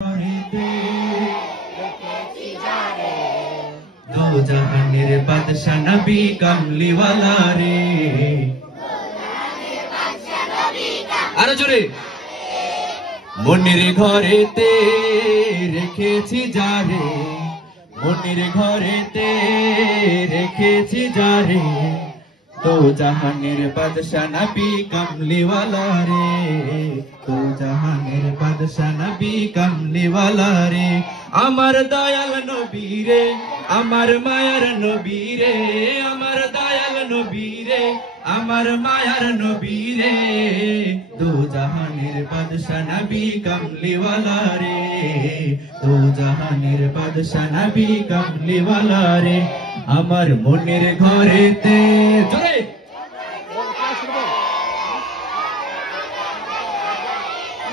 दो जहानेर बादशाह नबी कमलीवाला रे आरो जोरे মনের ঘরেতে রেখেছি যারে মনের ঘরেতে রেখেছি যারে दो जहानेर बादशाह नबी कमलीवाला रे दो जहानेर बादशाह नबी कमलीवाला रे আমার দয়াল নবী রে আমার মায়ার নবী রে আমার দয়াল নবী রে আমার মায়ার নবী রে দো জাহানের বাদশা নবী কমলীওয়ালা রে দো জাহানের বাদশা নবী কমলীওয়ালা রে আমার মনের ঘরেতে জোরে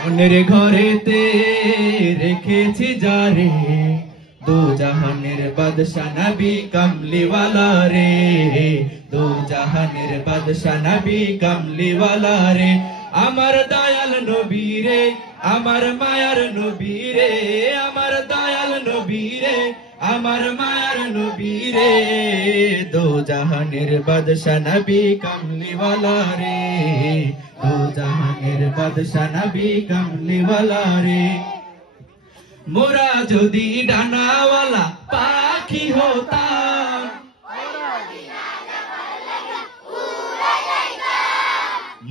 মনের ঘরেতে রেখেছি যারে दो जहानेर बादशाह नबी कमलीवाला रे दो जहानेर बादशाह नबी कमलीवाला रे আমার দয়াল নবী রে আমার মায়ার নবী রে আমার দয়াল নবী রে আমার মায়ার নবী রে দো জাহানের বাদশাহ নবী কমলীওয়ালা রে দো জাহানের বাদশাহ নবী কমলীওয়ালা রে মোরা যদি ডানাওয়ালা পাখি হতাম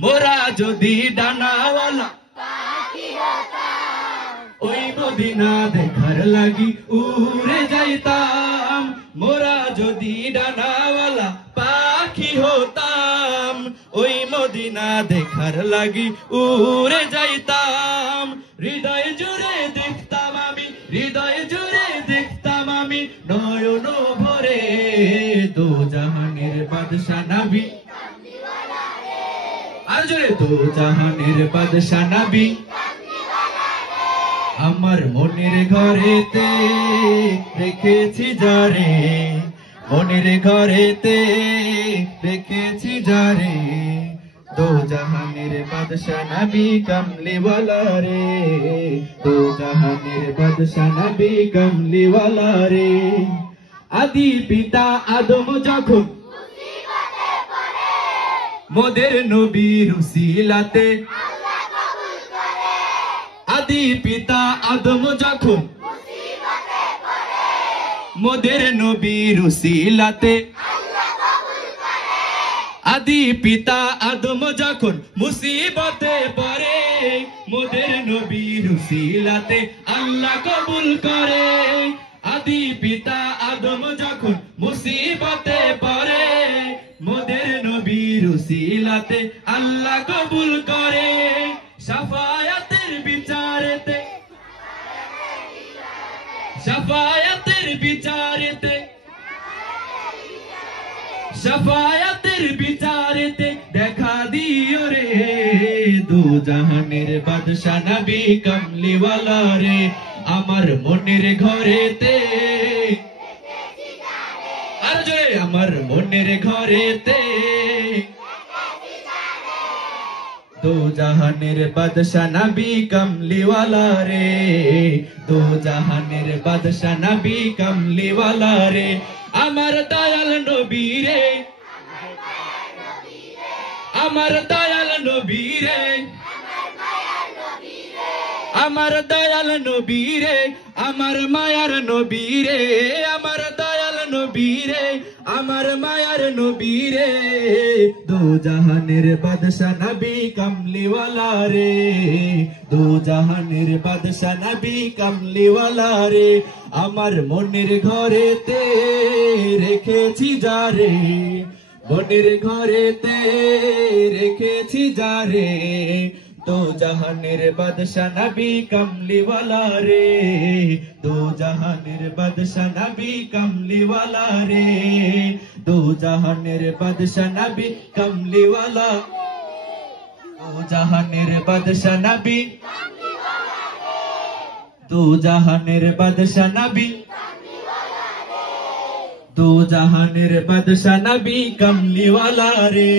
মোরা যদি ডানাওয়ালা পাখি হতাম ওই মদিনা দেখার লাগি উড়ে যাইতাম মোরা যদি ডানাওয়ালা পাখি হতাম ওই মদিনা দেখার লাগি উড়ে যাইতাম হৃদয় জুড়ে দেখতাম আমি হৃদয় জুড়ে দেখতাম আমি নয়ন ভরে দো জাহানের বাদশা নবী আর জোরে দো জাহানের বাদশা নবী আমার মনের ঘরেতে রেখেছি যারে মনের ঘরেতে রেখেছি যারে दो जहानेर बादशाह नबी कमलीवाला रे दो जहानेर बादशाह नबी कमलीवाला रे आदि पिता आदम যখন মুসিবতে পড়ে মোদের নবীর উসিলাতে আল্লাহ কবুল করে আদি পিতা আদম যখন মুসিবতে পড়ে মোদের নবীর উসিলাতে আদি পিতা আদম যখন মুসিবতে পড়ে মোদের নবীর উসিলাতে আল্লাহ কবুল করে আদি পিতা আদম যখন মুসিবতে পড়ে মোদের নবীর উসিলাতে আল্লাহ কবুল করে শাফায়াতের বিচারেতে শাফায়াতের বিচারেতে শাফায়াতের বিচারেতে দেখা দিও রে দো জাহানের বাদশা নবী কমলীওয়ালা রে আমার মনের ঘরেতে আর জয় আমার মনের ঘরেতে दो जहानेर बादशाह नबी कमलीवाला रे दो जहानेर बादशाह नबी कमलीवाला रे আমার দয়াল নবী রে আমার দয়াল নবী রে আমার দয়াল নবী রে আমার মায়ার নবী রে আমার দয়াল নবী রে আমার মায়ার নবী রে দো জাহানের বাদশা নবী কমলীওয়ালা রে দো জাহানের বাদশা নবী কমলীওয়ালা রে আমার মনের ঘরেতে রেখেছি যারে মনের ঘরেতে রেখেছি যারে दो जहानेर बादशाह नबी कमलीवाला रे दो जहानेर बादशाह नबी कमलीवाला रे दो जहानेर बादशाह नबी कमलीवाला दो जहानेर बादशाह नबी दो जहानेर बादशाह नबी दो जहानेर बादशाह नबी कमलीवाला रे।